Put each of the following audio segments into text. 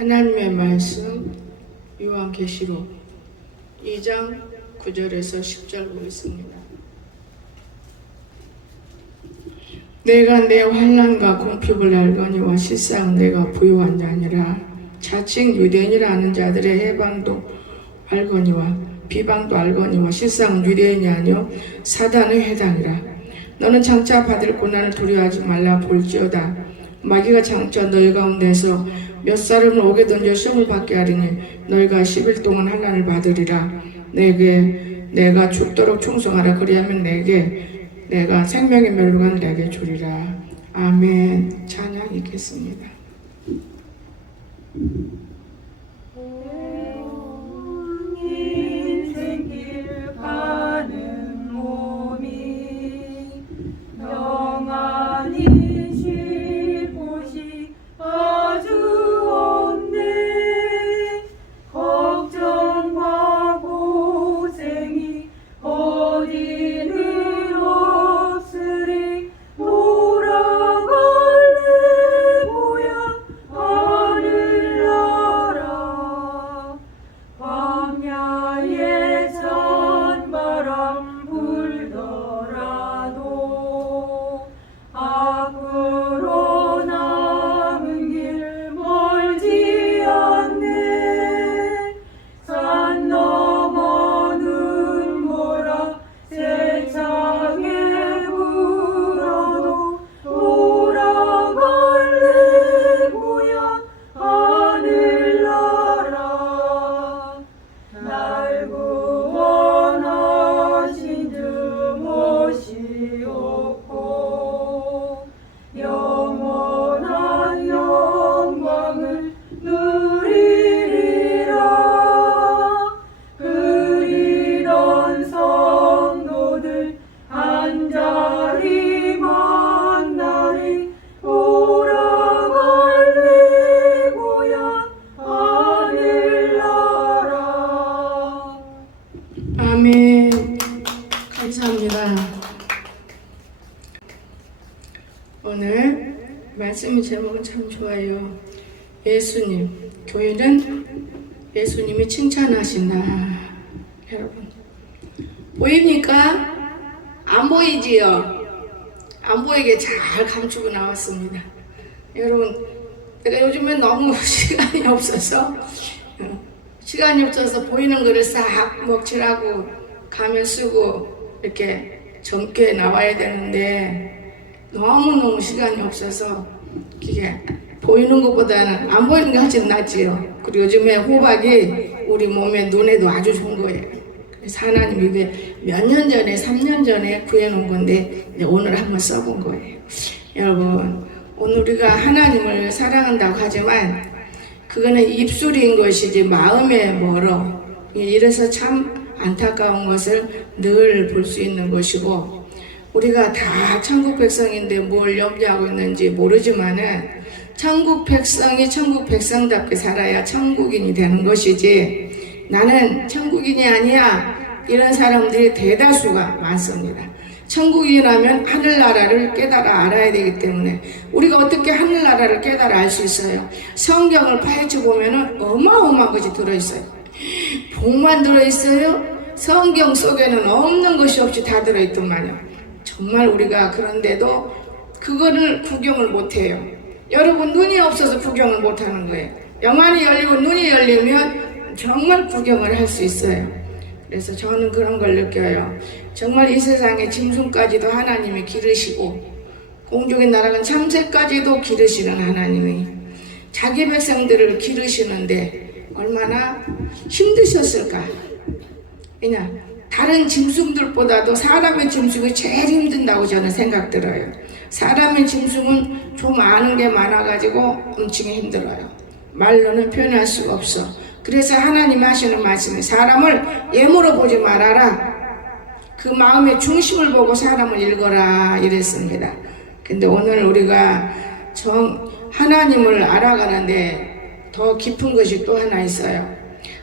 하나님의 말씀 요한계시록 2장 9절에서 10절 보겠습니다. 내가 내 환난과 궁핍을 알거니와 실상 내가 부유한 자 아니라 자칭 유대인이라 하는 자들의 해방도 알거니와 비방도 알거니와 실상 유대인이 아니요 사단의 해당이라. 너는 장차 받을 고난을 두려워하지 말라. 볼지어다 마귀가 장차 너희 가운데서 몇 사람을 오게 던져 시험을 받게 하리니 너희가 10일 동안 환난을 받으리라. 내가 죽도록 충성하라. 그리하면 내가 생명의 멸류관을 내게 주리라. 아멘. 찬양 읽겠습니다. 생길 가는 몸이 영원히 쉴 곳이 아주 없네. 걱정과 고생이 어디는 없으리. 돌아갈래 고향 하늘나라. 광야에 찬바람 불더라도 앞으로 남은 길 멀지 않네. 산 넘어 눈보라 세상에 불어도 돌아갈래 고향 하늘나라. 날 구원하신 주 모시옵고 영원한 영광을 누리리라. 그리던 성도들 한자리 만나리. 돌아갈래 고향 하늘나라. 아멘. 감사합니다. 오늘 말씀의 제목은 참 좋아요. 예수님. 교회는 예수님이 칭찬하신다. 여러분 보입니까? 안 보이지요? 안 보이게 잘 감추고 나왔습니다. 여러분, 내가 요즘에 너무 시간이 없어서 보이는 거를 싹 먹칠하고 가면 쓰고 이렇게 젊게 나와야 되는데 너무너무 시간이 없어서 이게 보이는 것보다는 안 보이는 게 훨씬 낫지요. 그리고 요즘에 호박이 우리 몸에 눈에도 아주 좋은 거예요. 그래서 하나님 이게 몇 년 전에 3년 전에 구해놓은 건데 오늘 한번 써본 거예요. 여러분, 오늘 우리가 하나님을 사랑한다고 하지만 그거는 입술인 것이지 마음에 멀어. 이래서 참 안타까운 것을 늘 볼 수 있는 것이고, 우리가 다 천국 백성인데 뭘 염려하고 있는지 모르지만은 천국 백성이 천국 백성답게 살아야 천국인이 되는 것이지, 나는 천국인이 아니야 이런 사람들이 대다수가 많습니다. 천국이라면 하늘나라를 깨달아 알아야 되기 때문에 우리가 어떻게 하늘나라를 깨달아 알 수 있어요? 성경을 파헤쳐 보면은 어마어마한 것이 들어있어요. 복만 들어있어요. 성경 속에는 없는 것이 없이 다 들어있더만요. 정말 우리가 그런데도 그거를 구경을 못해요. 여러분, 눈이 없어서 구경을 못하는 거예요. 영안이 열리고 눈이 열리면 정말 구경을 할 수 있어요. 그래서 저는 그런 걸 느껴요. 정말 이 세상에 짐승까지도 하나님이 기르시고 공중의 나라는 참새까지도 기르시는 하나님이 자기 백성들을 기르시는데 얼마나 힘드셨을까. 왜냐, 다른 짐승들보다도 사람의 짐승이 제일 힘든다고 저는 생각 들어요. 사람의 짐승은 좀 아는 게 많아가지고 엄청 힘들어요. 말로는 표현할 수가 없어. 그래서 하나님 하시는 말씀이 사람을 예물로 보지 말아라. 그 마음의 중심을 보고 사람을 읽어라 이랬습니다. 근데 오늘 우리가 하나님을 알아가는데 더 깊은 것이 또 하나 있어요.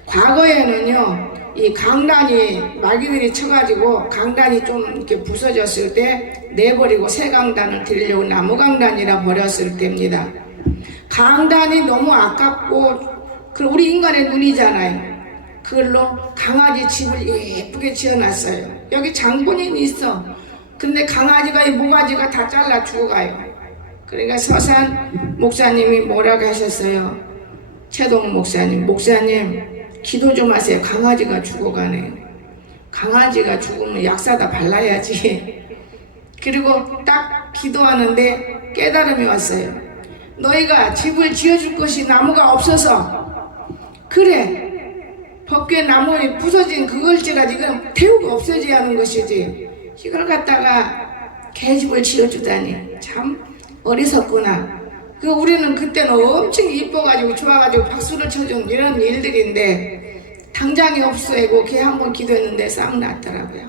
과거에는요, 이 강단이 마귀들이 쳐가지고 강단이 좀 이렇게 부서졌을 때 내버리고 새 강단을 드리려고 나무 강단이라 버렸을 때입니다. 강단이 너무 아깝고 우리 인간의 눈이잖아요. 그걸로 강아지 집을 예쁘게 지어놨어요. 여기 장본인이 있어. 근데 강아지가 이 모가지가 다 잘라 죽어가요. 그러니까 서산 목사님이 뭐라고 하셨어요? 최동 목사님, 기도 좀 하세요. 강아지가 죽어가네요. 강아지가 죽으면 약 사다 발라야지. 그리고 딱 기도하는데 깨달음이 왔어요. 너희가 집을 지어줄 것이 나무가 없어서 그래, 법궤 나무에 부서진 그걸지라도 이건 태우고 없어져야 하는 것이지, 이걸 갖다가 개집을 지어주다니 참 어리석구나. 우리는 그때는 엄청 이뻐가지고 좋아가지고 박수를 쳐준 이런 일들인데 당장이 없어지고 걔 한번 기도했는데 싹 났더라고요.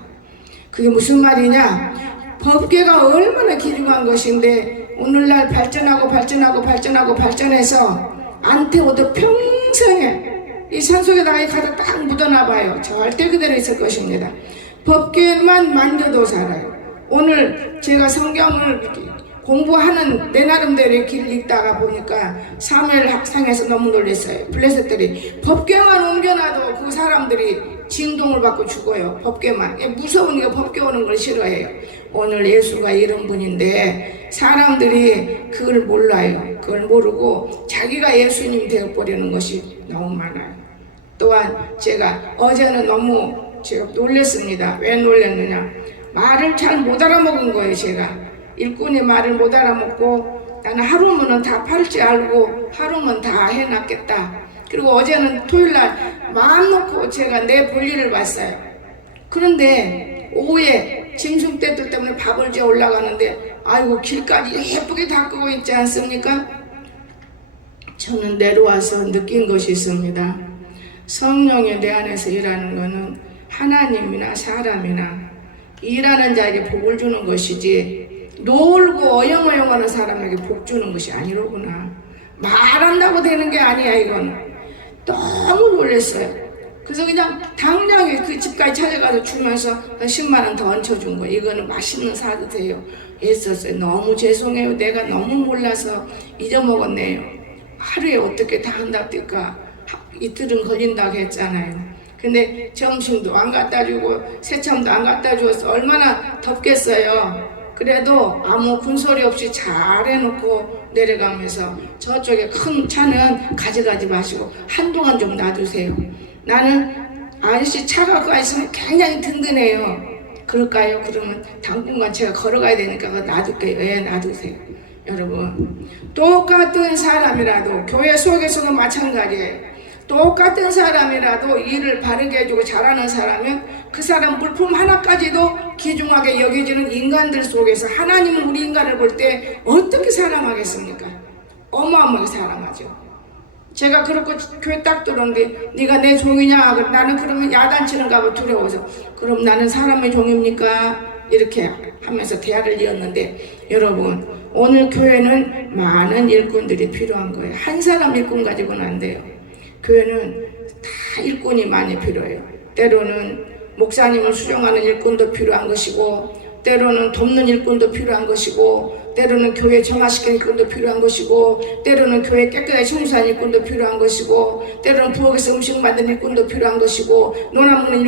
그게 무슨 말이냐? 법궤가 얼마나 귀중한 것인데 오늘날 발전해서 안 태워도 평생에 이 산속에다가 가다 딱 묻어놔봐요. 절대 그대로 있을 것입니다. 법궤만 만져도 살아요. 오늘 제가 성경을 공부하는 내 나름대로 길 읽다가 보니까 사무엘 학상에서 너무 놀랐어요. 블레셋들이 법궤만 옮겨놔도 그 사람들이 진동을 받고 죽어요. 법궤만. 무서우니까 법궤 오는 걸 싫어해요. 오늘 예수가 이런 분인데 사람들이 그걸 몰라요. 그걸 모르고 자기가 예수님 되어버리는 것이 너무 많아요. 또한 제가 어제는 너무 제가 놀랐습니다. 왜 놀랐느냐? 말을 잘 못 알아먹은 거예요. 제가 일꾼이 말을 못 알아먹고 나는 하루면은 다 팔 줄 알고 하루면 다 해놨겠다. 그리고 어제는 토요일날 마음 놓고 제가 내 볼일을 봤어요. 그런데 오후에 짐승떼들 때문에 밥을 지어 올라가는데 아이고 길까지 예쁘게 닦고 있지 않습니까? 저는 내려와서 느낀 것이 있습니다. 성령이 내 안에서 일하는 것은 하나님이나 사람이나 일하는 자에게 복을 주는 것이지 놀고 어영어영하는 사람에게 복 주는 것이 아니로구나. 말한다고 되는 게 아니야. 이건 너무 놀랐어요. 그래서 그냥 당장에 그 집까지 찾아가서 주면서 10만 원 더 얹혀준 거예요. 이거는 맛있는 사도 돼요. 애썼어요. 너무 죄송해요. 내가 너무 몰라서 잊어먹었네요. 하루에 어떻게 다 한답니까? 이틀은 걸린다고 했잖아요. 근데 점심도 안 갖다 주고 새참도 안 갖다 주어서 얼마나 덥겠어요. 그래도 아무 군소리 없이 잘 해놓고 내려가면서 저쪽에 큰 차는 가져가지 마시고 한동안 좀 놔두세요. 나는 아저씨 차가 가 있으면 굉장히 든든해요. 그럴까요? 그러면 당분간 제가 걸어가야 되니까 놔둘게요. 예, 놔두세요. 여러분, 똑같은 사람이라도 교회 속에서도 마찬가지예요. 똑같은 사람이라도 일을 바르게 해주고 잘하는 사람은 그 사람 물품 하나까지도 귀중하게 여겨지는 인간들 속에서 하나님은 우리 인간을 볼 때 어떻게 사랑하겠습니까? 어마어마하게 사랑하죠. 제가 그렇고 교회 딱 들었는데 네가 내 종이냐? 나는 그러면 야단치는가 봐 두려워서 그럼 나는 사람의 종입니까? 이렇게 하면서 대화를 이었는데 여러분, 오늘 교회는 많은 일꾼들이 필요한 거예요. 한 사람 일꾼 가지고는 안 돼요. 교회는 다 일꾼이 많이 필요해요. 때로는 목사님을 수정하는 일꾼도 필요한 것이고, 때로는 돕는 일꾼도 필요한 것이고, 때로는 교회 정화시키는 일꾼도 필요한 것이고, 때로는 교회 깨끗하게 청소하는 일꾼도 필요한 것이고, 때로는 부엌에서 음식 만드는 일꾼도 필요한 것이고, 논아 먹는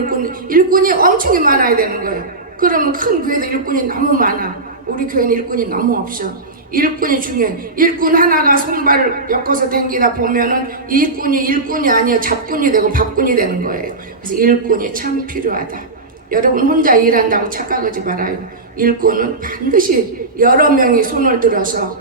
일꾼이 엄청 많아야 되는 거예요. 그러면 큰 교회도 일꾼이 너무 많아. 우리 교회는 일꾼이 너무 없어. 일꾼이 중요해. 일꾼 하나가 손발을 엮어서 댕기다 보면은 이 일꾼이 아니야. 잡꾼이 되고 밥꾼이 되는 거예요. 그래서 일꾼이 참 필요하다. 여러분 혼자 일한다고 착각하지 말아요. 일꾼은 반드시 여러 명이 손을 들어서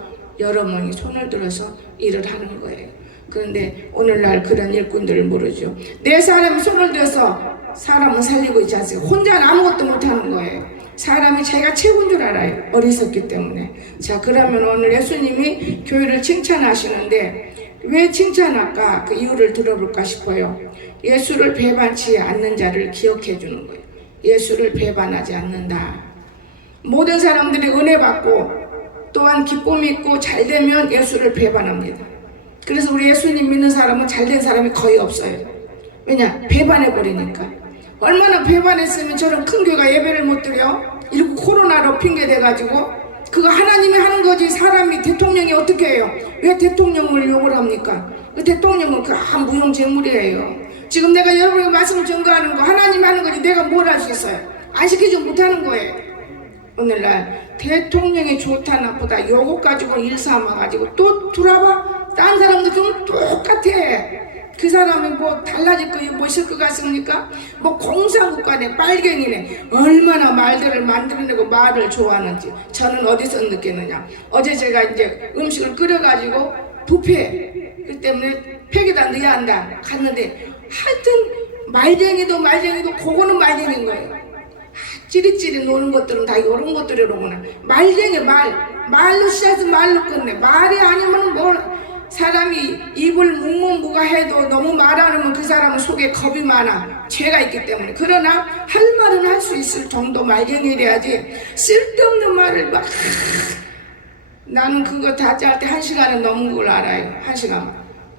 일을 하는 거예요. 그런데 오늘날 그런 일꾼들을 모르죠. 내 사람이 손을 들어서 사람은 살리고 있지 않습니까? 혼자는 아무것도 못하는 거예요. 사람이 자기가 최고인 줄 알아요. 어리석기 때문에. 자, 그러면 오늘 예수님이 교회를 칭찬하시는데 왜 칭찬할까? 그 이유를 들어볼까 싶어요. 예수를 배반치 않는 자를 기억해 주는 거예요. 예수를 배반하지 않는다. 모든 사람들이 은혜 받고 또한 기쁨이 있고 잘 되면 예수를 배반합니다. 그래서 우리 예수님 믿는 사람은 잘된 사람이 거의 없어요. 왜냐? 배반해버리니까. 얼마나 배반했으면 저런 큰 교회가 예배를 못 드려? 이렇게 코로나로 핑계대가지고 그거 하나님이 하는 거지 사람이 대통령이 어떻게 해요? 왜 대통령을 욕을 합니까? 그 대통령은 그 무용재물이에요. 지금 내가 여러분에게 말씀을 전가하는 거 하나님 하는 거지 내가 뭘 할 수 있어요? 안 시켜주면 못하는 거예요. 오늘날 대통령이 좋다 나쁘다 요거 가지고 일 삼아가지고 또 돌아봐 딴 사람들 좀 똑같아. 그 사람이 뭐 달라질 거 뭐 있을 것 같습니까? 뭐 공산국가네 빨갱이네 얼마나 말들을 만들어내고 말을 좋아하는지 저는 어디서 느끼느냐. 어제 제가 이제 음식을 끓여가지고 뷔페 그 때문에 팩에다 넣어야 한다 갔는데 하여튼 말쟁이도 그거는 말쟁이인 거예요. 찌릿찌릿 노는 것들은 다 이런 것들이로구나. 말쟁이 말로 시작해서 말로 끝내. 말이 아니면 뭘 사람이 입을 묵묵부가 해도 너무 말 안 하면 그 사람은 속에 겁이 많아. 죄가 있기 때문에. 그러나 할 말은 할 수 있을 정도 말쟁이래야지 쓸데없는 말을 막 나는 그거 다 짤 때 1시간은 넘은 걸 알아요. 1시간.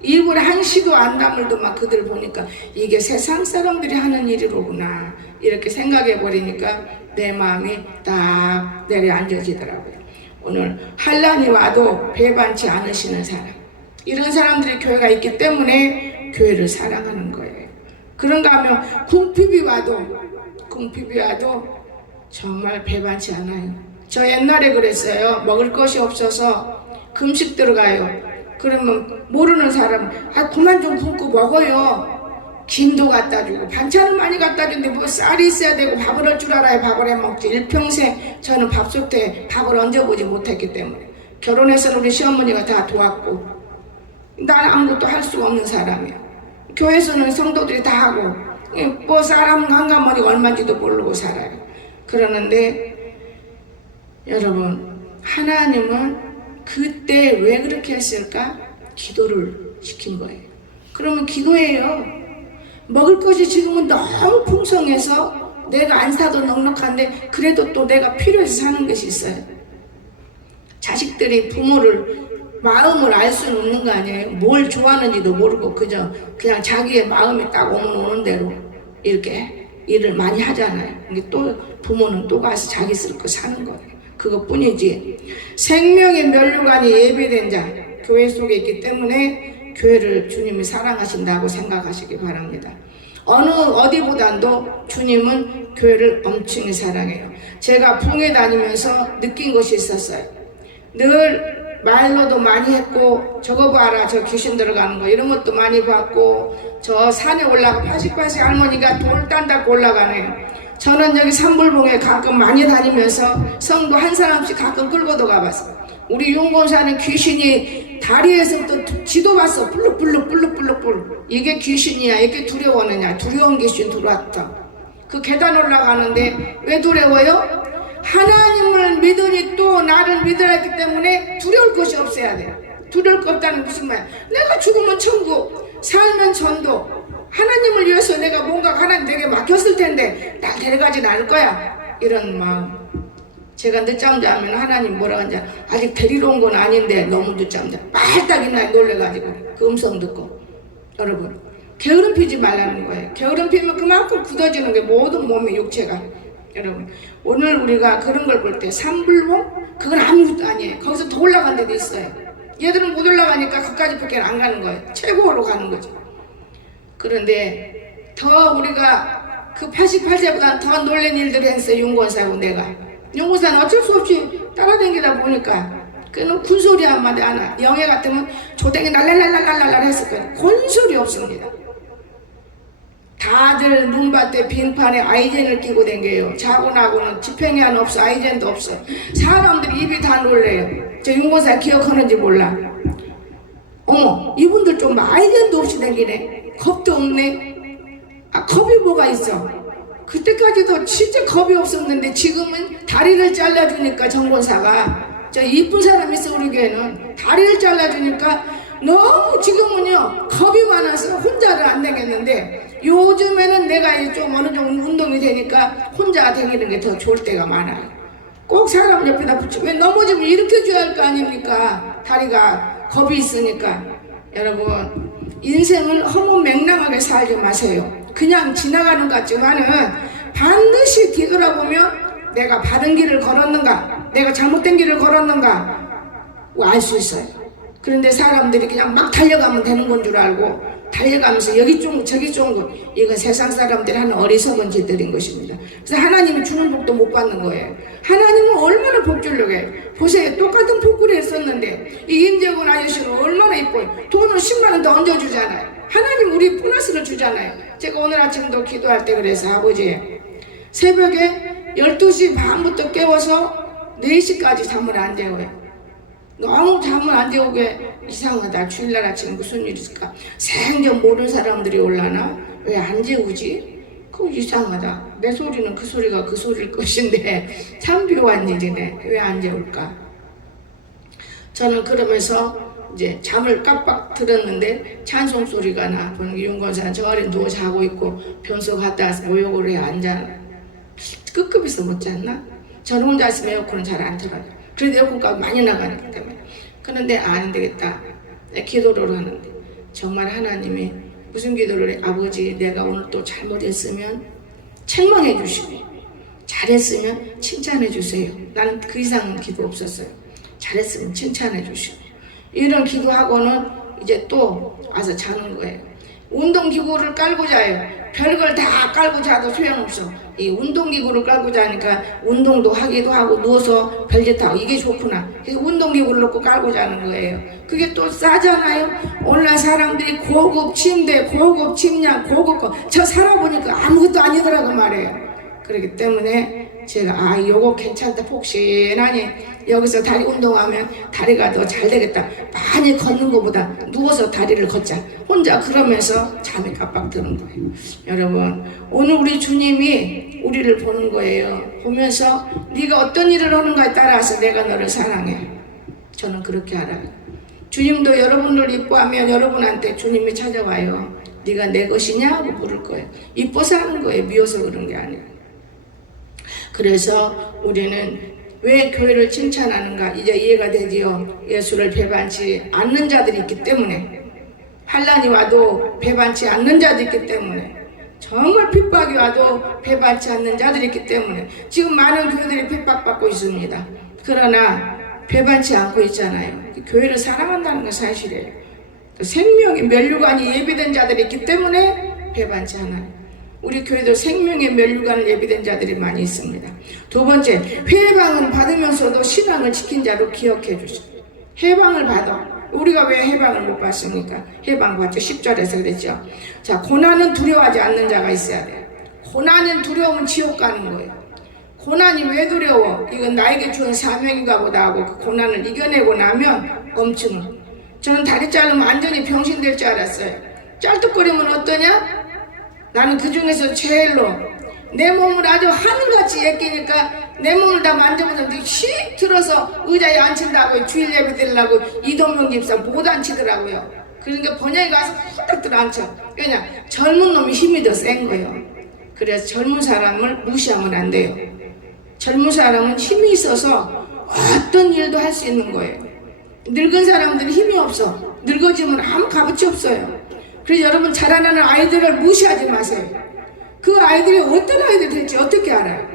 일부러 1시도 안 담을도 막 그들 보니까 이게 세상 사람들이 하는 일이로구나 이렇게 생각해 버리니까 내 마음이 딱 내려앉아지더라고요. 오늘 환난이 와도 배반치 않으시는 사람 이런 사람들이 교회가 있기 때문에 교회를 사랑하는 거예요. 그런가 하면 궁핍이 와도 정말 배반치 않아요. 저 옛날에 그랬어요. 먹을 것이 없어서 금식 들어가요. 그러면 모르는 사람 그만 좀 굶고 먹어요. 김도 갖다 주고 반찬은 많이 갖다 주는데 뭐 쌀이 있어야 되고 밥을 할 줄 알아야 밥을 해 먹지. 일평생 저는 밥솥에 밥을 얹어보지 못했기 때문에 결혼해서는 우리 시어머니가 다 도왔고 나는 아무것도 할 수가 없는 사람이야. 교회에서는 성도들이 다 하고 뭐 사람 한가머리가 얼마인지도 모르고 살아요. 그러는데 여러분 하나님은 그때 왜 그렇게 했을까? 기도를 시킨 거예요. 그러면 기도해요. 먹을 것이 지금은 너무 풍성해서 내가 안 사도 넉넉한데 그래도 또 내가 필요해서 사는 것이 있어요. 자식들이 부모를 마음을 알 수는 없는 거 아니에요. 뭘 좋아하는지도 모르고 그냥 자기의 마음이 딱 오는 대로 이렇게 일을 많이 하잖아요. 근데 또 부모는 또 가서 자기 쓸 거 사는 거예요. 그것뿐이지. 생명의 면류관이 예배된 자 교회 속에 있기 때문에 교회를 주님이 사랑하신다고 생각하시기 바랍니다. 어디보다도 주님은 교회를 엄청히 사랑해요. 제가 봉에 다니면서 느낀 것이 있었어요. 늘 말로도 많이 했고 저거 봐라 저 귀신 들어가는 거 이런 것도 많이 봤고 저 산에 올라가 88세 할머니가 돌 딴다고 올라가네요. 저는 여기 산불봉에 가끔 많이 다니면서 성도 한 사람씩 가끔 끌고도 가봤어요. 우리 윤곤사는 귀신이 다리에서부터 지도 봤어. 불룩불룩 이게 귀신이야 이게 두려워하느냐. 두려운 귀신 들어왔다. 그 계단 올라가는데 왜 두려워요? 하나님을 믿으니 또 나를 믿어야 하기 때문에 두려울 것이 없어야 돼요. 두려울 것 없다는 무슨 말이야. 내가 죽으면 천국 살면 전도 하나님을 위해서 내가 뭔가 하나님 내게 맡겼을 텐데 나 데려가진 않을 거야. 이런 마음. 제가 늦잠 자면 하나님 뭐라 하는지 아직 데리러 온 건 아닌데 너무 늦잠 자. 빨딱이나 놀래가지고 그 음성 듣고. 여러분 게으름 피지 말라는 거예요. 게으름 피면 그만큼 굳어지는 게 모든 몸의 육체가. 여러분 오늘 우리가 그런 걸 볼 때 산불봉? 그건 아무것도 아니에요. 거기서 더 올라간 데도 있어요. 얘들은 못 올라가니까 그까지밖에 안 가는 거예요. 최고로 가는 거죠. 그런데 더 우리가 그 88세보다 더 놀란 일들을 했어요. 윤권사하고 내가. 윤권사는 어쩔 수 없이 따라다니다 보니까 그는 군소리 한마디 안 하. 영예 같으면 조댕이 날랄랄랄랄랄 했을 거예요. 군소리 없습니다. 다들 눈밭에 빙판에 아이젠을 끼고 댕겨요. 자고 나고는 집행이 없어. 아이젠도 없어. 사람들이 입이 다 놀래요. 저 윤권사 기억하는지 몰라. 어머 이분들 좀 아이젠도 없이 댕기네. 겁도 없네. 겁이 뭐가 있어. 그때까지도 진짜 겁이 없었는데 지금은 다리를 잘라주니까 정권사가 저 이쁜 사람 있어 우리 교회는 다리를 잘라주니까 너무 지금은요 겁이 많아서 혼자를 안 다녔는데 요즘에는 내가 좀 어느 정도 운동이 되니까 혼자 다니는 게 더 좋을 때가 많아요. 꼭 사람 옆에다 붙이고 왜 넘어지면 일으켜줘야 할 거 아닙니까? 다리가 겁이 있으니까. 여러분 인생을 허무맹랑하게 살지 마세요. 그냥 지나가는 것 같지만은 반드시 뒤돌아보면 내가 바른 길을 걸었는가 내가 잘못된 길을 걸었는가 알 수 있어요. 그런데 사람들이 그냥 막 달려가면 되는 건 줄 알고 달려가면서 여기 쫑긋 저기 쫑긋, 이건 세상 사람들이 하는 어리석은 짓들인 것입니다. 그래서 하나님이 주는 복도 못 받는 거예요. 하나님은 얼마나 복 주려고 해요. 보세요. 똑같은 복구를 했었는데 이 임재건 아저씨는 얼마나 이뻐요. 돈을 10만 원 더 얹어주잖아요. 하나님 우리 보너스를 주잖아요. 제가 오늘 아침도 기도할 때 그래서 아버지 새벽에 12시 반부터 깨워서 4시까지 잠을 안 재워요. 너무 잠을 안 재우게 이상하다. 주일날 아침에 무슨 일이 있을까? 생전 모르는 사람들이 올라나? 왜 안 재우지? 그거 이상하다. 내 소리는 그 소리가 그 소리일 것인데 참 묘한 일이네. 왜 안 재울까? 저는 그러면서 이제 잠을 깜빡 들었는데 찬송 소리가 나. 윤건사는 저 아래 누워 자고 있고 변소 갔다 와서 모욕을 해 앉아. 급급해서 못 잤나? 저는 혼자 있으면 에어컨은 잘 안 틀어요. 그래도 에어컨값 많이 나가니까 때문에. 그런데 안 되겠다. 기도를 하는데 정말 하나님이 무슨 기도를 해? 아버지 내가 오늘 또 잘못했으면 책망해 주시고 잘했으면 칭찬해 주세요. 나는 그 이상은 기도 없었어요. 잘했으면 칭찬해 주시고 이런 기도하고는 이제 또 와서 자는 거예요. 운동기구를 깔고 자요. 별걸 다 깔고 자도 소용없어. 이 운동기구를 깔고 자니까 운동도 하기도 하고 누워서 별짓 하고 이게 좋구나. 그래서 운동기구를 놓고 깔고 자는 거예요. 그게 또 싸잖아요. 오늘날 사람들이 고급 침대, 고급 침량, 고급 거 저 살아보니까 아무것도 아니더라고 말이에요. 그렇기 때문에 제가 요거 괜찮다. 폭신하니 여기서 다리 운동하면 다리가 더 잘 되겠다. 많이 걷는 것보다 누워서 다리를 걷자. 혼자 그러면서 잠이 깜빡 드는 거예요. 여러분 오늘 우리 주님이 우리를 보는 거예요. 보면서 네가 어떤 일을 하는가에 따라서 내가 너를 사랑해. 저는 그렇게 알아요. 주님도 여러분을 이뻐하면 여러분한테 주님이 찾아와요. 네가 내 것이냐 하고 물을 거예요. 이뻐서 하는 거예요. 미워서 그런 게 아니에요. 그래서 우리는 왜 교회를 칭찬하는가 이제 이해가 되지요. 예수를 배반치 않는 자들이 있기 때문에, 환난이 와도 배반치 않는 자들이 있기 때문에, 정말 핍박이 와도 배반치 않는 자들이 있기 때문에 지금 많은 교회들이 핍박받고 있습니다. 그러나 배반치 않고 있잖아요. 교회를 사랑한다는 건 사실이에요. 생명의 면류관이 예비된 자들이 있기 때문에 배반치 않아요. 우리 교회도 생명의 면류관을 예비된 자들이 많이 있습니다. 두 번째, 회방은 받으면서도 신앙을 지킨 자로 기억해 주시오. 해방을 받아. 우리가 왜 해방을 못 받습니까? 해방 받죠. 10절에서 그랬죠. 자, 고난은 두려워하지 않는 자가 있어야 돼요. 고난은 두려우면 지옥 가는 거예요. 고난이 왜 두려워? 이건 나에게 주는 사명인가 보다 하고 그 고난을 이겨내고 나면 멈추는. 저는 다리 자르면 완전히 병신될 줄 알았어요. 짤뚝거리면 어떠냐? 나는 그 중에서 제일로 내 몸을 아주 하늘같이 예끼니까 내 몸을 다 만져보는데 휙 들어서 의자에 앉힌다고 주일 예배 드리려고 이동명 집사 못 앉히더라고요. 그러니까 번역에 가서 후딱 들어 앉혀. 왜냐? 젊은 놈이 힘이 더 센 거예요. 그래서 젊은 사람을 무시하면 안 돼요. 젊은 사람은 힘이 있어서 어떤 일도 할 수 있는 거예요. 늙은 사람들은 힘이 없어. 늙어지면 아무 값어치 없어요. 그래서 여러분 자라나는 아이들을 무시하지 마세요. 그 아이들이 어떤 아이들이 될지 어떻게 알아요?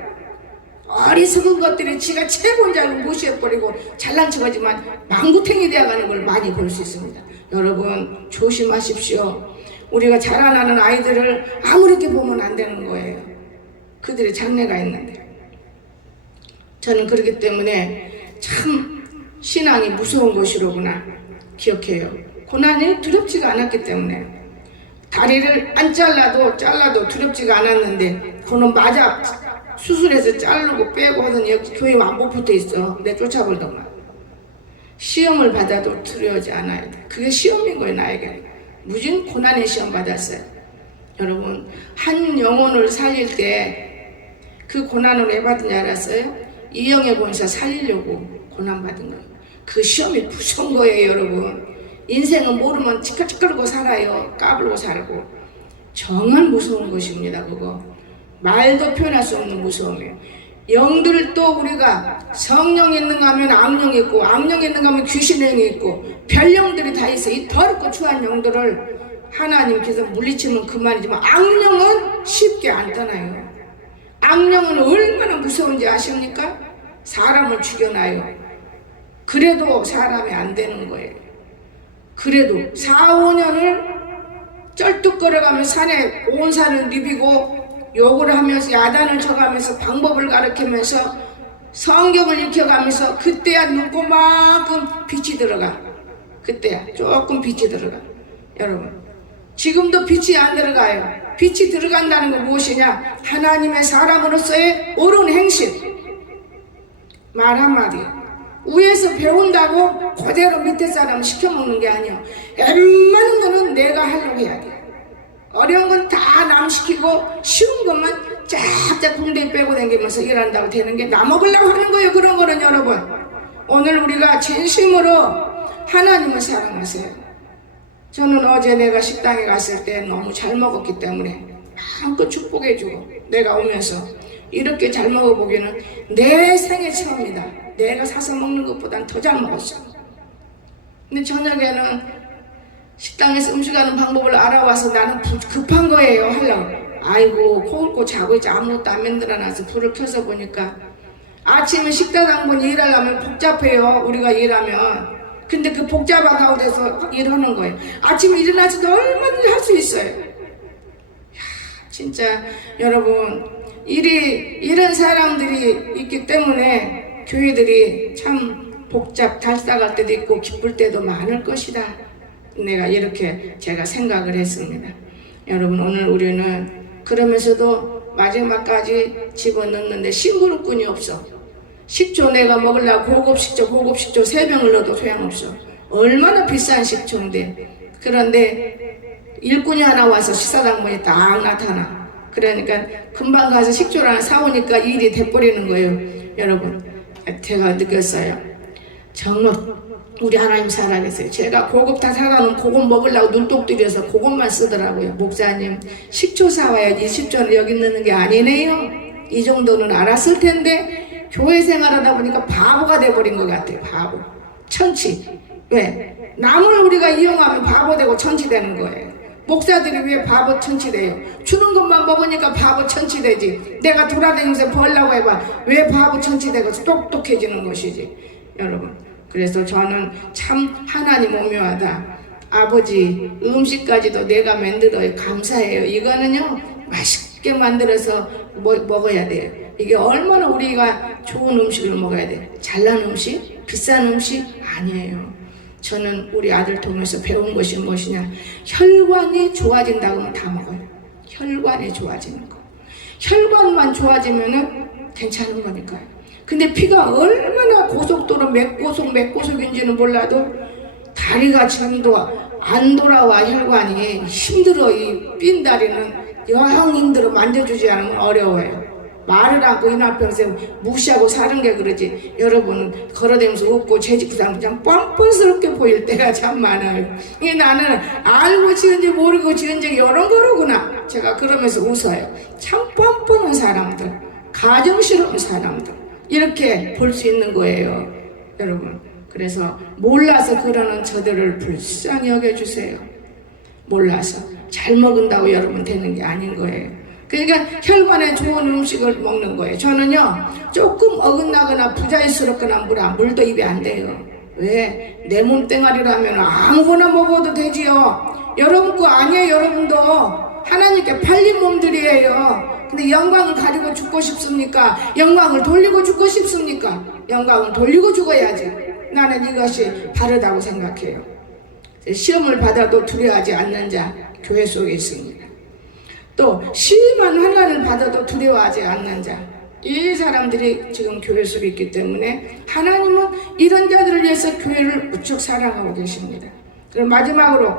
어리석은 것들이 지가 최고인 줄 알고 무시해버리고 잘난 척하지만 망구탱이 되어가는 걸 많이 볼 수 있습니다. 여러분 조심하십시오. 우리가 자라나는 아이들을 아무렇게 보면 안 되는 거예요. 그들의 장래가 있는데. 저는 그렇기 때문에 참 신앙이 무서운 것이로구나 기억해요. 고난이 두렵지가 않았기 때문에. 다리를 안 잘라도 두렵지가 않았는데 그는 맞아 수술해서 자르고 빼고 하더니 여기 교회 안 붙어 있어. 내 쫓아버리더만. 시험을 받아도 두려워하지 않아야 돼. 그게 시험인 거예요. 나에게 무진 고난의 시험 받았어요. 여러분 한 영혼을 살릴 때 그 고난을 왜 받은 줄 알았어요? 이영애 본사 살리려고 고난 받은 거예요. 그 시험이 무서운 거예요. 여러분 인생은 모르면 치끌치끌고 살아요. 까불고 살고. 정말 무서운 것입니다. 그거 말도 표현할 수 없는 무서움이에요. 영들도 우리가 성령 있는가 하면 악령 있고 악령 있는가 하면 귀신령이 있고 별령들이 다 있어. 이 더럽고 추한 영들을 하나님께서 물리치면 그만이지만 악령은 쉽게 안 떠나요. 악령은 얼마나 무서운지 아십니까? 사람을 죽여놔요. 그래도 사람이 안 되는 거예요. 그래도 4, 5년을 쩔뚝 걸어가며 산에 온 산을 누비고 욕을 하면서 야단을 쳐가면서 방법을 가르치면서 성경을 익혀가면서 그때야 눈꼬만큼 빛이 들어가. 그때야 조금 빛이 들어가. 여러분 지금도 빛이 안 들어가요. 빛이 들어간다는 건 무엇이냐? 하나님의 사람으로서의 옳은 행실. 말 한마디. 위에서 배운다고 그대로 밑에 사람 시켜먹는 게 아니야. 웬만한 거는 내가 하려고 해야 돼. 어려운 건 다 남 시키고 쉬운 것만 쫙쫙 붕대 빼고 다니면서 일한다고 되는 게 나 먹으려고 하는 거예요. 그런 거는 여러분 오늘 우리가 진심으로 하나님을 사랑하세요. 저는 어제 내가 식당에 갔을 때 너무 잘 먹었기 때문에 마음껏 축복해주고 내가 오면서 이렇게 잘 먹어보기는 내 생애 처음이다. 내가 사서 먹는 것보단 더 잘 먹었어. 근데 저녁에는 식당에서 음식하는 방법을 알아와서 나는 급한 거예요. 하려고. 아이고 코울고 자고 있지 아무것도 안 만들어놔서 불을 켜서 보니까 아침에 식당 한 번 일하려면 복잡해요. 우리가 일하면. 근데 그 복잡한 가운데서 일하는 거예요. 아침에 일어나서도 얼마든지 할 수 있어요. 야, 진짜 여러분 이런 사람들이 있기 때문에 교회들이 참 달싹할 때도 있고 기쁠 때도 많을 것이다. 내가 이렇게 제가 생각을 했습니다. 여러분 오늘 우리는 그러면서도 마지막까지 집어넣는데 심부름꾼이 없어. 식초 내가 먹으려고 고급 식초 3병을 넣어도 소용없어. 얼마나 비싼 식초인데. 그런데 일꾼이 하나 와서 식사당번에 딱 나타나. 그러니까 금방 가서 식초를 하나 사오니까 일이 돼버리는 거예요. 여러분 제가 느꼈어요. 정말 우리 하나님 살아계세요. 제가 고급 다 사다 놓은 고급 먹으려고 눈독 들여서 고급만 쓰더라고요. 목사님 식초 사와야지 식초는 여기 넣는 게 아니네요. 이 정도는 알았을 텐데 교회 생활하다 보니까 바보가 돼버린 것 같아요. 바보 천치. 왜? 남을 우리가 이용하면 바보 되고 천치 되는 거예요. 목사들이 왜 바보 천치 돼요? 주는 것만 먹으니까 바보 천치 되지. 내가 돌아다니면서 벌라고 해봐 왜 바보 천치 되고 똑똑해지는 것이지. 여러분 그래서 저는 참 하나님 오묘하다. 아버지 음식까지도 내가 만들어요. 감사해요. 이거는요 맛있게 만들어서 먹어야 돼요. 이게 얼마나 우리가 좋은 음식을 먹어야 돼요. 잘난 음식? 비싼 음식? 아니에요. 저는 우리 아들 통해서 배운 것이 무엇이냐? 혈관이 좋아진다고 하면 다 먹어요. 혈관이 좋아지는 거. 혈관만 좋아지면은 괜찮은 거니까요. 근데 피가 얼마나 고속도로 맥고속인지는 몰라도 다리가 지금도 안 돌아와. 혈관이 힘들어. 이 삔 다리는 영 힘들어. 만져주지 않으면 어려워요. 말을 하고 이날평생 무시하고 사는 게 그러지. 여러분 걸어다니면서 웃고 재직구상 그냥 뻔뻔스럽게 보일 때가 참 많아요. 이게 나는 알고 지은지 모르고 지은지 이런 거로구나. 제가 그러면서 웃어요. 참 뻔뻔한 사람들, 가정스러운 사람들 이렇게 볼 수 있는 거예요. 여러분 그래서 몰라서 그러는 저들을 불쌍히 여겨주세요. 몰라서 잘 먹은다고 여러분 되는 게 아닌 거예요. 그러니까 혈관에 좋은 음식을 먹는 거예요. 저는요 조금 어긋나거나 부자연스럽거나 물도 입에 안 돼요. 왜? 내 몸뚱아리라면 아무거나 먹어도 되지요. 여러분 거 아니에요. 여러분도 하나님께 팔린 몸들이에요. 근데 영광을 가지고 죽고 싶습니까? 영광을 돌리고 죽고 싶습니까? 영광을 돌리고 죽어야지. 나는 이것이 바르다고 생각해요. 시험을 받아도 두려워하지 않는 자 교회 속에 있습니다. 또 심한 환난을 받아도 두려워하지 않는 자, 이 사람들이 지금 교회 속에 있기 때문에 하나님은 이런 자들을 위해서 교회를 무척 사랑하고 계십니다. 그럼 마지막으로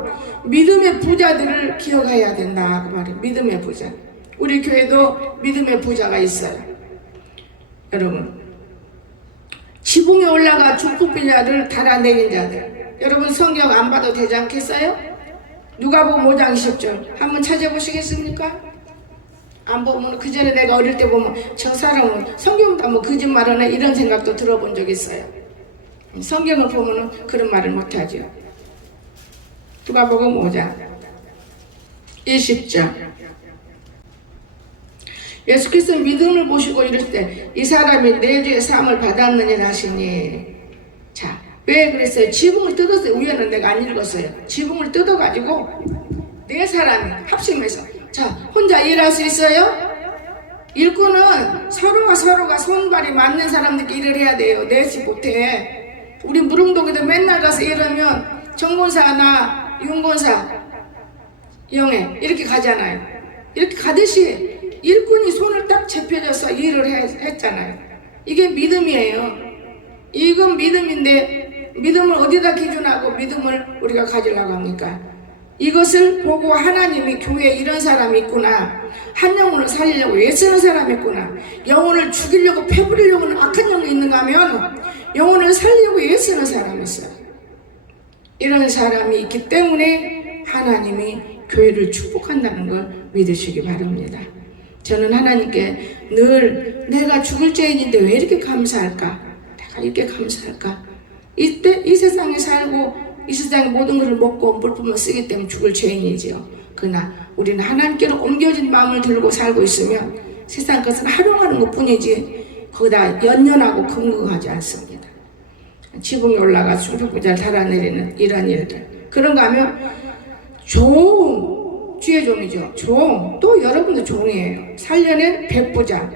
믿음의 부자들을 기억해야 된다 그 말이에요. 믿음의 부자. 우리 교회도 믿음의 부자가 있어요. 여러분 지붕에 올라가 중풍병자를 달아내린 자들. 여러분 성경 안 봐도 되지 않겠어요? 누가복음 5장 20절 한번 찾아보시겠습니까? 안 보면 그 전에 내가 어릴 때 보면 저 사람은 성경도 한번 거짓말하나 이런 생각도 들어본 적 있어요. 성경을 보면 그런 말을 못하죠. 누가복음 5장 20절 예수께서 믿음을 보시고 이럴 때 이 사람이 내 죄의 사함을 받았느니라 하시니 자 왜 그랬어요? 지붕을 뜯었어요. 위에는 내가 안 읽었어요. 지붕을 뜯어가지고 네 사람이 합심해서, 자, 혼자 일할 수 있어요? 일꾼은 서로가 손발이 맞는 사람들끼리 일을 해야 돼요. 넷이 못해. 우리 무릉도에도 맨날 가서 일하면 정권사나 윤권사, 영애 이렇게 가잖아요. 이렇게 가듯이 일꾼이 손을 딱 잡혀져서 일을 했잖아요. 이게 믿음이에요. 이건 믿음인데, 믿음을 어디다 기준하고 믿음을 우리가 가지려고 합니까? 이것을 보고 하나님이 교회에 이런 사람이 있구나, 한 영혼을 살리려고 애쓰는 사람이 있구나, 영혼을 죽이려고 패부리려고 하는 악한 영이 있는가 하면 영혼을 살리려고 애쓰는 사람이 있어요. 이런 사람이 있기 때문에 하나님이 교회를 축복한다는 걸 믿으시기 바랍니다. 저는 하나님께 늘 내가 죽을 죄인인데 왜 이렇게 감사할까? 내가 이렇게 감사할까? 이때 이 세상에 살고 이 세상의 모든 것을 먹고 물품을 쓰기 때문에 죽을 죄인이지요. 그러나 우리는 하나님께로 옮겨진 마음을 들고 살고 있으면 세상 것은 활용하는 것 뿐이지 거기다 연연하고 긍긍하지 않습니다. 지붕에 올라가 충격부자를 달아내리는 이런 일들, 그런가 하면 주의 종이죠. 또 여러분도 종이에요. 살려낸 백부자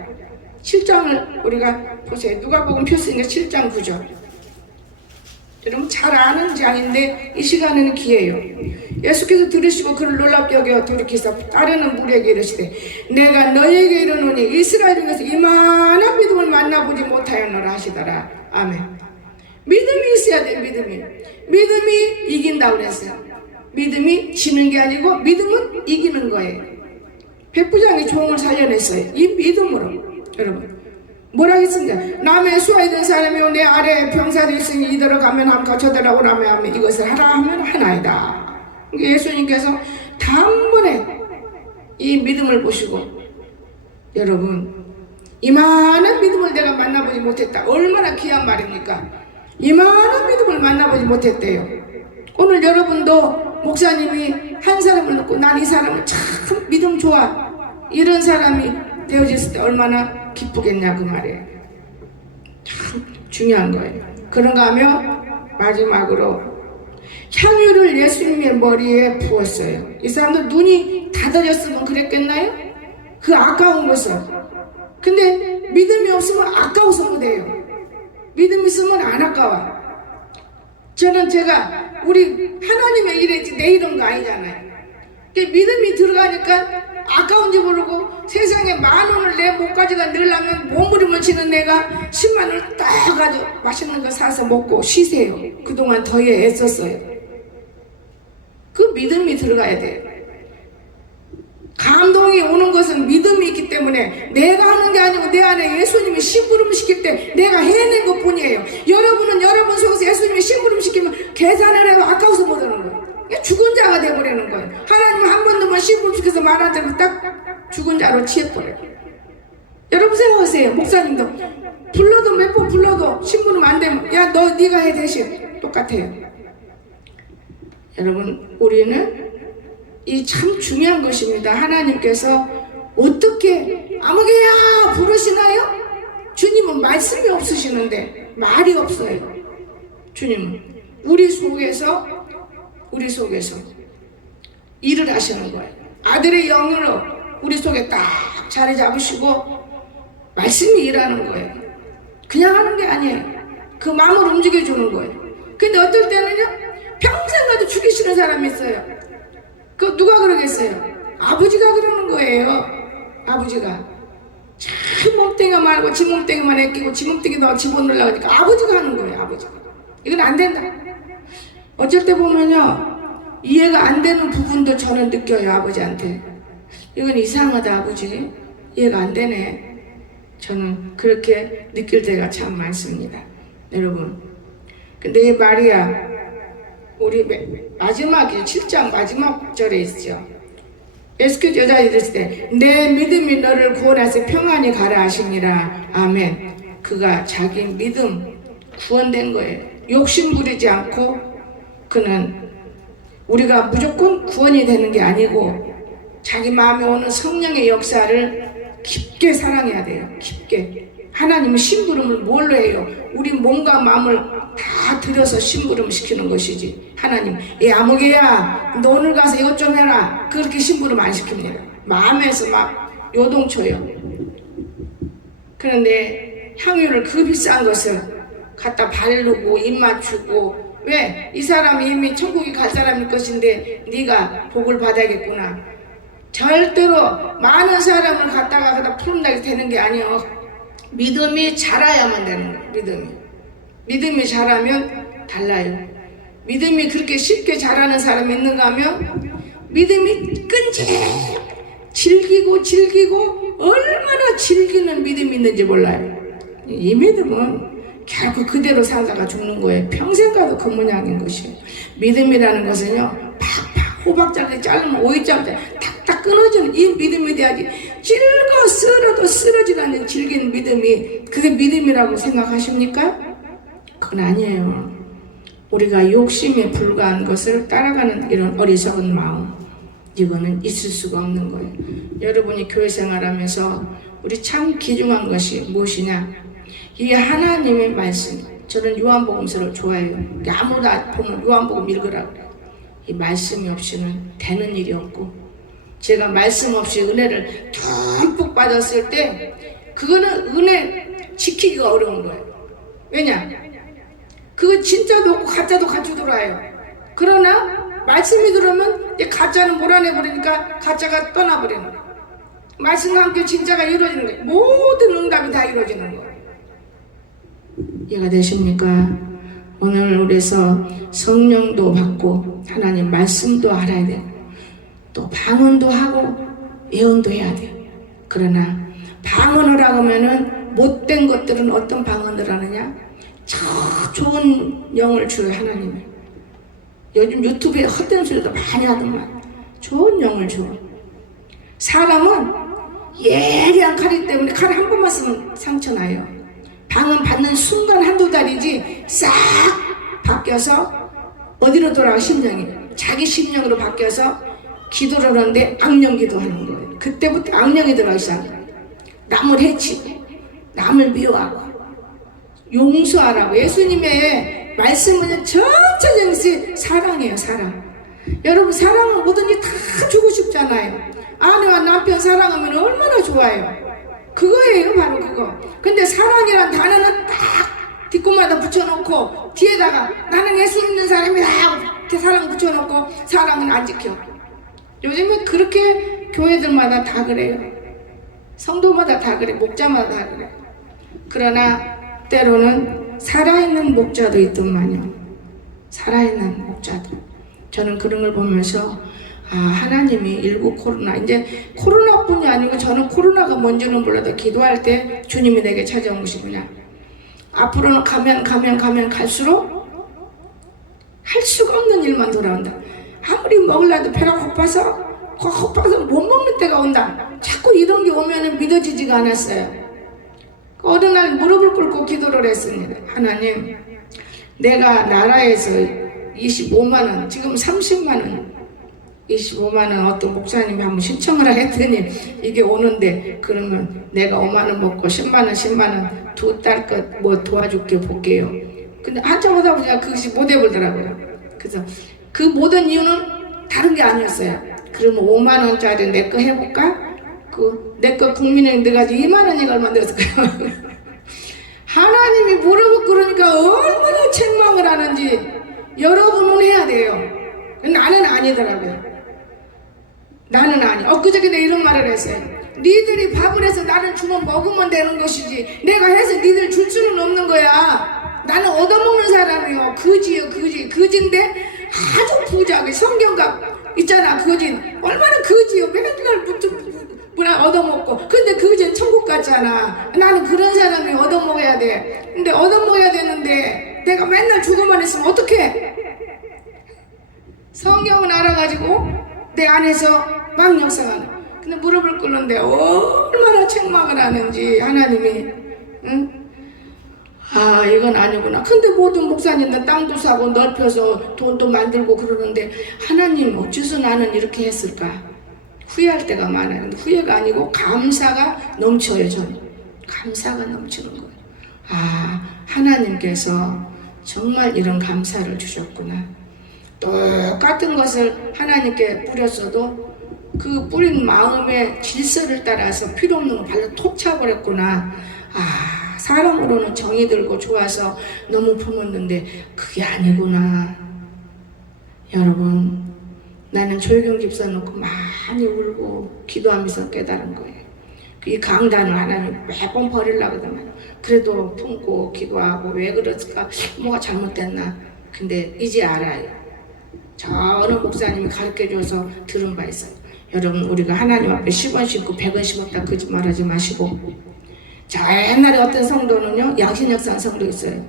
7장을 우리가 보세요. 누가복음 표쓰니까 7장 9절. 여러분 잘 아는 장인데 이 시간에는 기회예요. 예수께서 들으시고 그를 놀랍게 여겨 돌이키사 따르는 무리에게 이르시되, 내가 너에게 이르노니 이스라엘 중에서 이만한 믿음을 만나보지 못하였노라 하시더라. 아멘. 믿음이 있어야 돼. 믿음이 이긴다고 그랬어요. 믿음이 지는 게 아니고 믿음은 이기는 거예요. 백부장이 종을 살려냈어요. 이 믿음으로. 여러분 뭐라 했습니까? 남의 수하에 든 사람이 내 아래에 병사들이 있으니 이대로 가면 함과 저대로 오라며 하면 이것을 하라 하면 하나이다. 예수님께서 단번에 이 믿음을 보시고, 여러분 이만한 믿음을 내가 만나보지 못했다. 얼마나 귀한 말입니까? 이만한 믿음을 만나보지 못했대요. 오늘 여러분도 목사님이 한 사람을 놓고 난 이 사람을 참 믿음 좋아, 이런 사람이 되어졌을 때 얼마나 기쁘겠냐 그 말이에요. 참 중요한 거예요. 그런가 하면 마지막으로 향유를 예수님의 머리에 부었어요. 이 사람들 눈이 닫아졌으면 그랬겠나요? 그 아까운 것을. 근데 믿음이 없으면 아까워서 못해요. 믿음 있으면 안 아까워. 제가 우리 하나님의 일이지 내 이런 거 아니잖아요. 믿음이 들어가니까 아까운지 모르고 세상에 10,000원을 내 목까지가 넣으려면 몸부림을 치는 내가 100,000원을 딱 가지고 맛있는 거 사서 먹고 쉬세요. 그동안 더해 애썼어요. 그 믿음이 들어가야 돼요. 감동이 오는 것은 믿음이 있기 때문에 내가 하는 게 아니고 내 안에 예수님이 심부름 시킬 때 내가 해낸 것 뿐이에요. 여러분은 여러분 속에서 예수님이 심부름 시키면 계산을 해도 아까워서 못 하는 거예요. 죽은 자가 돼버리는 거예요. 하나님은 한 번도만 심부름 시켜서 말할 때면 딱 죽은 자로 취해버려요. 여러분 생각하세요. 목사님도 불러도 몇 번 불러도 심부름 안 되면 야 너 네가 해 대신 똑같아요. 여러분 우리는 이 참 중요한 것입니다. 하나님께서 어떻게 아무개야 부르시나요? 주님은 말씀이 없으시는데 말이 없어요. 주님은 우리 속에서 일을 하시는 거예요. 아들의 영으로 우리 속에 딱 자리 잡으시고 말씀이 일하는 거예요. 그냥 하는 게 아니에요. 그 마음을 움직여주는 거예요. 근데 어떨 때는요 평생 가도 죽이시는 사람이 있어요. 그 누가 그러겠어요? 아버지가 그러는 거예요. 아버지가 참 몸뚱이가 말고 지 몸뚱이만 애끼고 지 몸뚱이도 집어넣으려고 하니까 아버지가 하는 거예요. 아버지가. 이건 안 된다. 어쩔 때 보면요 이해가 안 되는 부분도 저는 느껴요. 아버지한테 이건 이상하다. 아버지 이해가 안 되네. 저는 그렇게 느낄 때가 참 많습니다. 여러분 근데 이 마리아 우리 마지막에 7장 마지막 절에 있죠. 예수께서 여자에 이르실 때 내 믿음이 너를 구원해서 평안히 가라 하시니라. 아멘. 그가 자기 믿음 구원된 거예요. 욕심 부리지 않고 그는 우리가 무조건 구원이 되는 게 아니고 자기 마음에 오는 성령의 역사를 깊게 사랑해야 돼요. 깊게. 하나님은 심부름을 뭘로 해요? 우리 몸과 마음을 다 들여서 심부름 시키는 것이지. 하나님, 이 아무개야, 너 오늘 가서 이것 좀 해라. 그렇게 심부름 안 시킵니다. 마음에서 막 요동쳐요. 그런데 향유를 그 비싼 것을 갖다 바르고 입 맞추고, 왜? 이 사람이 이미 천국에 갈 사람일 것인데 네가 복을 받아야겠구나. 절대로 많은 사람을 갖다 푸른다고 되는 게 아니요. 믿음이 자라야만 되는 거예요. 믿음이 자라면 달라요. 믿음이 그렇게 쉽게 자라는 사람이 있는가 하면 믿음이 즐기고 얼마나 즐기는 믿음이 있는지 몰라요. 이 믿음은 결국 그대로 살다가 죽는 거예요. 평생 가도 그 모양인 것이에요. 믿음이라는 것은요, 팍팍 호박자를 자르면 오이자를 탁탁 끊어지는 이 믿음이 돼야지. 찔거 쓸어도 쓰러지지 않는 질긴 믿음이 그게 믿음이라고 생각하십니까? 그건 아니에요. 우리가 욕심에 불과한 것을 따라가는 이런 어리석은 마음, 이거는 있을 수가 없는 거예요. 여러분이 교회 생활하면서 우리 참 귀중한 것이 무엇이냐? 이 하나님의 말씀. 저는 요한복음서를 좋아해요. 아무나 보면 요한복음 읽으라 그래요. 이 말씀이 없이는 되는 일이 없고, 제가 말씀 없이 은혜를 듬뿍 받았을 때 그거는 은혜 지키기가 어려운 거예요. 왜냐? 그거 진짜도 없고 가짜도 같이 들어와요. 그러나 말씀이 들어오면 가짜는 몰아내버리니까 가짜가 떠나버리는 거예요. 말씀과 함께 진짜가 이루어지는 거예요. 모든 응답이 다 이루어지는 거예요. 이해가 되십니까? 오늘 우리에서 성령도 받고 하나님 말씀도 알아야 돼요. 또 방언도 하고 예언도 해야 돼요. 그러나 방언을 하면은 못된 것들은 어떤 방언을 하느냐? 저 좋은 영을 줘요. 하나님이. 요즘 유튜브에 헛된 소리도 많이 하더만. 좋은 영을 줘. 사람은 예리한 칼이 때문에 칼 한 번만 쓰면 상처 나요. 방언 받는 순간 한두 달이지 싹 바뀌어서 어디로 돌아가? 심령이. 자기 심령으로 바뀌어서 기도를 하는데 악령 기도하는 거예요. 그때부터 악령이 들어가기 시작해요. 남을 해치고 남을 미워하고 용서하라고. 예수님의 말씀은 전체적인 사랑이에요. 사랑. 여러분, 사랑은 뭐든지 다 주고 싶잖아요. 아내와 남편 사랑하면 얼마나 좋아요. 그거예요. 바로 그거. 근데 사랑이란 단어는 딱 뒷구마다 붙여놓고 뒤에다가 나는 예수 믿는 사람이다 하고 사랑 붙여놓고 사랑은 안 지켜. 요즘에 그렇게 교회들마다 다 그래요. 성도마다 다 그래. 목자마다 다 그래. 그러나 때로는 살아있는 목자도 있더만요. 살아있는 목자도. 저는 그런 걸 보면서 하나님이 일구 코로나, 이제 코로나뿐이 아니고 저는 코로나가 뭔지는 몰라도 기도할 때 주님이 내게 찾아온 것이 뭐냐, 앞으로는 가면 갈수록 할 수가 없는 일만 돌아온다. 아무리 먹으려도 배가 고파서 못 먹는 때가 온다. 자꾸 이런 게 오면은 믿어지지가 않았어요. 어느 날 무릎을 꿇고 기도를 했습니다. 하나님, 내가 나라에서 25만원, 지금 30만원, 25만원 어떤 목사님이 한번 신청을 했더니 이게 오는데, 그러면 내가 5만원 먹고 10만원 두 달 것 뭐 도와줄게 볼게요. 근데 한참 하다 보니까 그것이 못 해보더라고요. 그래서 그 모든 이유는 다른 게 아니었어요. 그러면 5만원짜리 내 거 해볼까? 내 거 국민은행 넣어가지고 2만원이 얼마 들었을까요? 하나님이 무릎을 꿇으니까 얼마나 책망을 하는지 여러분은 해야 돼요. 나는 아니더라고요. 나는 아니. 엊그저께 내가 이런 말을 했어요. 니들이 밥을 해서 나는 주면 먹으면 되는 것이지 내가 해서 니들 줄 수는 없는 거야. 나는 얻어먹는 사람이요. 거지요. 거지인데 아주 부자고. 성경가 있잖아. 거지. 얼마나 거지요. 맨날 뭐라 얻어먹고. 근데 거지는 천국 같잖아. 나는 그런 사람이 얻어먹어야 돼. 근데 얻어먹어야 되는데 내가 맨날 주고만 있으면 어떡해? 성경은 알아가지고 내 안에서 막 역사하는. 근데 무릎을 꿇는데 얼마나 책망을 하는지 하나님이. 응? 이건 아니구나. 근데 모든 목사님들 땅도 사고 넓혀서 돈도 만들고 그러는데 하나님 어째서 나는 이렇게 했을까? 후회할 때가 많아요. 근데 후회가 아니고 감사가 넘쳐요. 저는 감사가 넘치는 거예요. 아, 하나님께서 정말 이런 감사를 주셨구나. 똑같은 것을 하나님께 뿌렸어도 그 뿌린 마음의 질서를 따라서 필요 없는 거 발로 톡 차버렸구나. 아, 사람으로는 정이 들고 좋아서 너무 품었는데 그게 아니구나. 여러분, 나는 조혜경 집사 놓고 많이 울고 기도하면서 깨달은 거예요. 이 강단을 하나님 매번 버리려고 하더만 그래도 품고 기도하고 왜 그랬을까? 뭐가 잘못됐나? 근데 이제 알아요. 저 어느 목사님이 가르쳐줘서 들은 바 있어요. 여러분, 우리가 하나님 앞에 10원 싣고 100원 싣었다 거짓말하지 마시고. 자, 옛날에 어떤 성도는요, 양신역산 성도 있어요.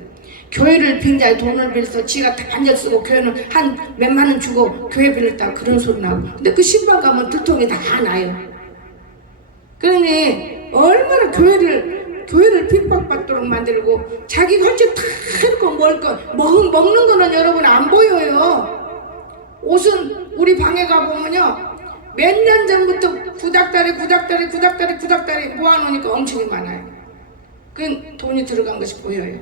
교회를 빙자에 돈을 빌려서 지가 단절 쓰고 교회는 한 몇만 원 주고 교회 빌렸다 그런 소리 나고. 근데 그 신방 가면 두통이 다 나요. 그러니 얼마나 교회를 핍박받도록 만들고 자기가 할짓 다 해놓고 먹는 거는 여러분 안 보여요. 옷은 우리 방에 가보면요, 몇 년 전부터 구닥다리 모아놓으니까 엄청이 많아요. 그 돈이 들어간 것이 보여요.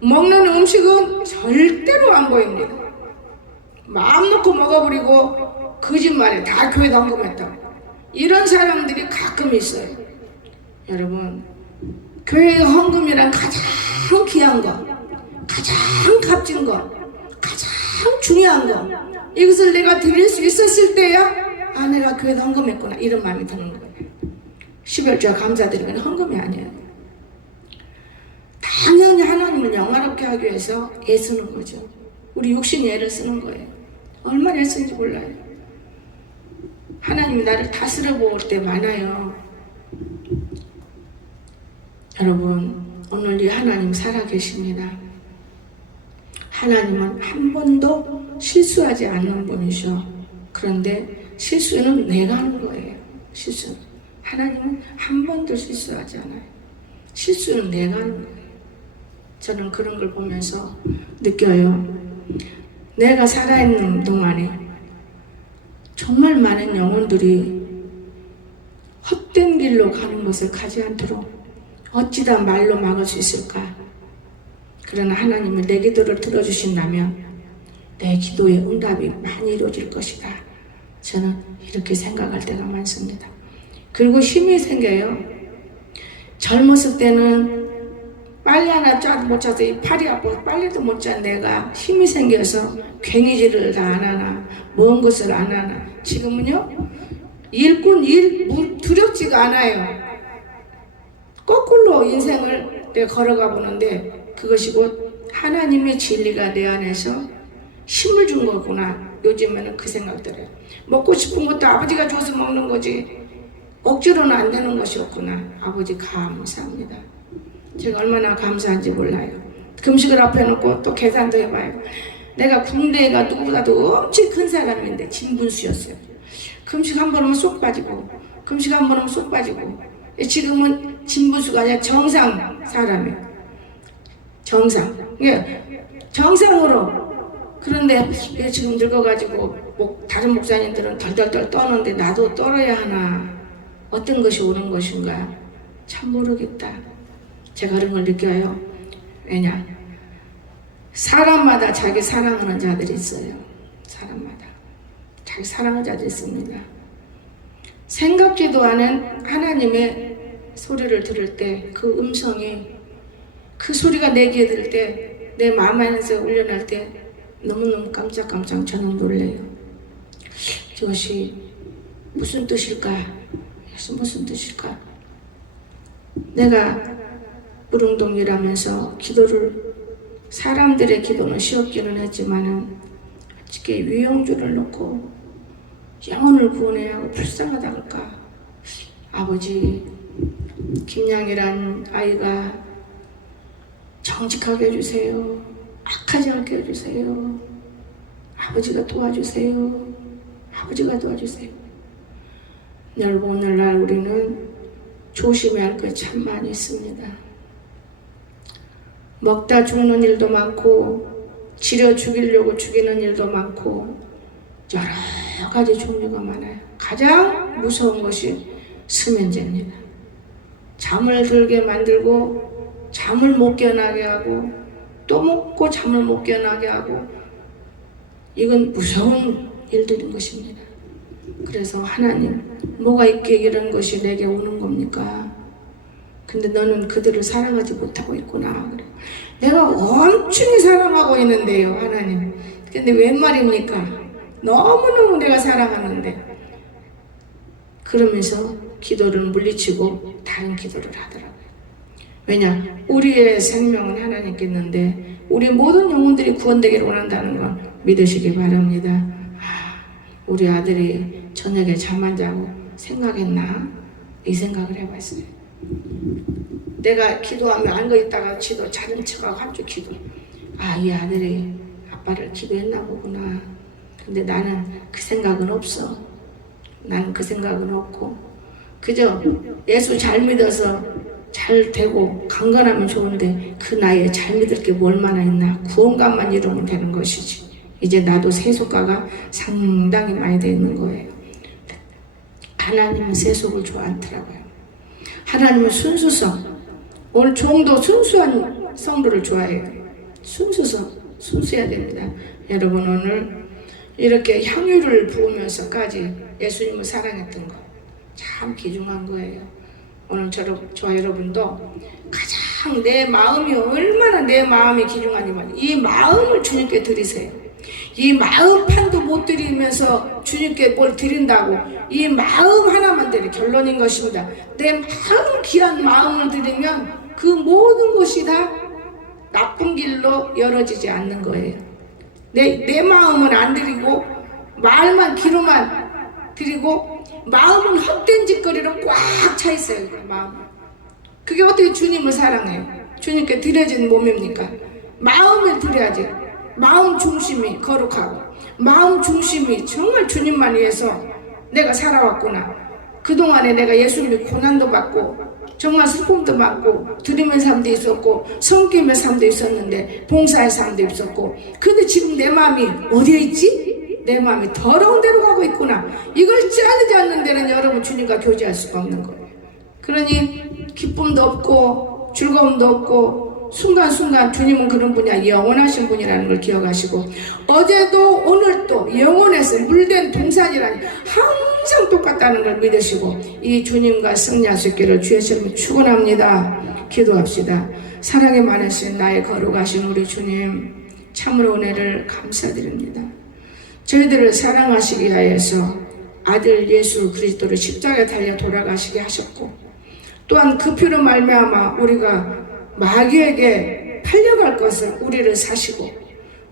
먹는 음식은 절대로 안 보입니다. 마음 놓고 먹어버리고 거짓말에 다 교회 헌금했다고. 이런 사람들이 가끔 있어요. 여러분, 교회 헌금이란 가장 귀한 거, 가장 값진 거, 가장 중요한 거, 이것을 내가 드릴 수 있었을 때야 아, 내가 교회 헌금했구나 이런 마음이 드는 거예요. 11조와 감사드리는 헌금이 아니에요. 당연히 하나님을 영화롭게 하기 위해서 애쓰는 거죠. 우리 육신이 애를 쓰는 거예요. 얼마나 애쓰는지 몰라요. 하나님이 나를 다스려 볼 때 많아요. 여러분, 오늘 이 하나님 살아계십니다. 하나님은 한 번도 실수하지 않는 분이셔. 그런데 실수는 내가 하는 거예요. 실수는. 하나님은 한 번도 실수하지 않아요. 실수는 내가 하는 거예요. 저는 그런 걸 보면서 느껴요. 내가 살아있는 동안에 정말 많은 영혼들이 헛된 길로 가는 것을 가지 않도록 어찌다 말로 막을 수 있을까? 그러나 하나님은 내 기도를 들어주신다면 내 기도의 응답이 많이 이루어질 것이다. 저는 이렇게 생각할 때가 많습니다. 그리고 힘이 생겨요. 젊었을 때는 빨리 하나 짜도 못 짜서 이 팔이 아파서 빨리도 못 짠 내가 힘이 생겨서 괭이질을 다 안 하나, 먼 것을 안 하나. 지금은요, 일 두렵지가 않아요. 거꾸로 인생을 내가 걸어가 보는데 그것이 곧 하나님의 진리가 내 안에서 힘을 준 거구나. 요즘에는 그 생각 들어요. 먹고 싶은 것도 아버지가 줘서 먹는 거지 억지로는 안 되는 것이었구나. 아버지 감사합니다. 제가 얼마나 감사한지 몰라요. 금식을 앞에 놓고 또 계산도 해봐요. 내가 군대가 누구보다도 엄청 큰 사람인데 진분수였어요. 금식 한 번 하면 쏙 빠지고 금식 한 번 하면 쏙 빠지고. 지금은 진분수가 아니라 정상 사람이에요. 정상. 정상으로. 그런데 지금 늙어가지고 다른 목사님들은 덜덜덜 떠는데 나도 떨어야 하나. 어떤 것이 옳은 것인가 참 모르겠다. 제가 그런 걸 느껴요. 왜냐? 사람마다 자기 사랑하는 자들이 있어요. 사람마다 자기 사랑하는 자들이 있습니다. 생각지도 않은 하나님의 소리를 들을 때 그 음성이, 그 소리가 내 귀에 들을 때 내 마음 안에서 울려날 때 너무너무 깜짝깜짝 저는 놀래요. 이것이 무슨 뜻일까? 이것이 무슨 뜻일까? 내가 무릉동이라면서 기도를, 사람들의 기도는 쉬웠기는 했지만은 어떻게 위용주를 놓고 영혼을 구원해야 하고 불쌍하다 할까? 아버지, 김양이란 아이가 정직하게 해주세요. 악하지 않게 해주세요. 아버지가 도와주세요. 아버지가 도와주세요. 여러분, 오늘날 우리는 조심해야 할 것 참 많이 있습니다. 먹다 죽는 일도 많고 지려 죽이려고 죽이는 일도 많고 여러 가지 종류가 많아요. 가장 무서운 것이 수면제입니다. 잠을 들게 만들고 잠을 못 깨어나게 하고 또 먹고 잠을 못 깨어나게 하고 이건 무서운 일들인 것입니다. 그래서 하나님 뭐가 있기에 이런 것이 내게 오는 겁니까? 근데 너는 그들을 사랑하지 못하고 있구나. 그래. 내가 엄청히 사랑하고 있는데요 하나님. 근데 웬 말입니까? 너무너무 내가 사랑하는데. 그러면서 기도를 물리치고 다른 기도를 하더라고요. 왜냐? 우리의 생명은 하나님께 있는데 우리 모든 영혼들이 구원되기를 원한다는 걸 믿으시기 바랍니다. 우리 아들이 저녁에 잠 안 자고 생각했나? 이 생각을 해봤어요. 내가 기도하면 안 거 있다가 지도 자는 척하고 한쪽 기도. 이 아들이 아빠를 기도했나 보구나. 근데 나는 그 생각은 없어. 나는 그 생각은 없고 그저 예수 잘 믿어서 잘 되고 강건하면 좋은데 그 나이에 잘 믿을 게 얼마나 있나. 구원감만 이루면 되는 것이지. 이제 나도 세속가가 상당히 많이 되어 있는 거예요. 하나님은 세속을 좋아하더라고요. 하나님은 순수성. 오늘 종도 순수한 성도를 좋아해요. 순수해야 됩니다. 여러분 오늘 이렇게 향유를 부으면서까지 예수님을 사랑했던 거 참 귀중한 거예요. 오늘 저 여러분도 가장 내 마음이 얼마나 내 마음이 귀중하니만 이 마음을 주님께 드리세요. 이 마음판도 못 드리면서 주님께 뭘 드린다고 이 마음 하나만 드리 결론인 것입니다. 내 마음 귀한 마음을 드리면 그 모든 것이 다 나쁜 길로 열어지지 않는 거예요. 내 마음은 안 드리고 말만 귀로만 드리고 마음은 헛된 짓거리로 꽉 차 있어요. 그 마음. 그게 어떻게 주님을 사랑해요? 주님께 드려진 몸입니까? 마음을 드려야지. 마음 중심이 거룩하고 마음 중심이 정말 주님만 위해서 내가 살아왔구나. 그동안에 내가 예수님의 고난도 받고 정말 슬픔도 받고 드리는 삶도 있었고 섬김의 삶도 있었는데 봉사의 삶도 있었고 근데 지금 내 마음이 어디에 있지? 내 마음이 더러운 데로 가고 있구나. 이걸 자르지 않는 데는 여러분 주님과 교제할 수가 없는 거예요. 그러니 기쁨도 없고 즐거움도 없고 순간순간 주님은 그런 분이 영원하신 분이라는 걸 기억하시고 어제도 오늘도 영원해서 물된 동산이라니 항상 똑같다는 걸 믿으시고 이 주님과 승리할 수 있기를 주의 이름으로 축원합니다. 기도합시다. 사랑이 많으신 나의 거룩하신 우리 주님 참으로 은혜를 감사드립니다. 저희들을 사랑하시기 위하여서 아들 예수 그리스도를 십자가에 달려 돌아가시게 하셨고 또한 그 피로 말미암아 우리가 마귀에게 팔려갈 것을 우리를 사시고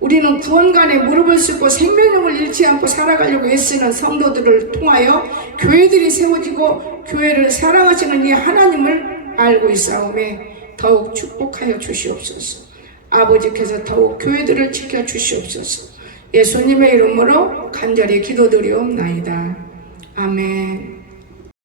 우리는 구원간에 무릎을 꿇고 생명력을 잃지 않고 살아가려고 애쓰는 성도들을 통하여 교회들이 세워지고 교회를 사랑하시는 이 하나님을 알고 있사오매 더욱 축복하여 주시옵소서. 아버지께서 더욱 교회들을 지켜주시옵소서. 예수님의 이름으로 간절히 기도드리옵나이다. 아멘.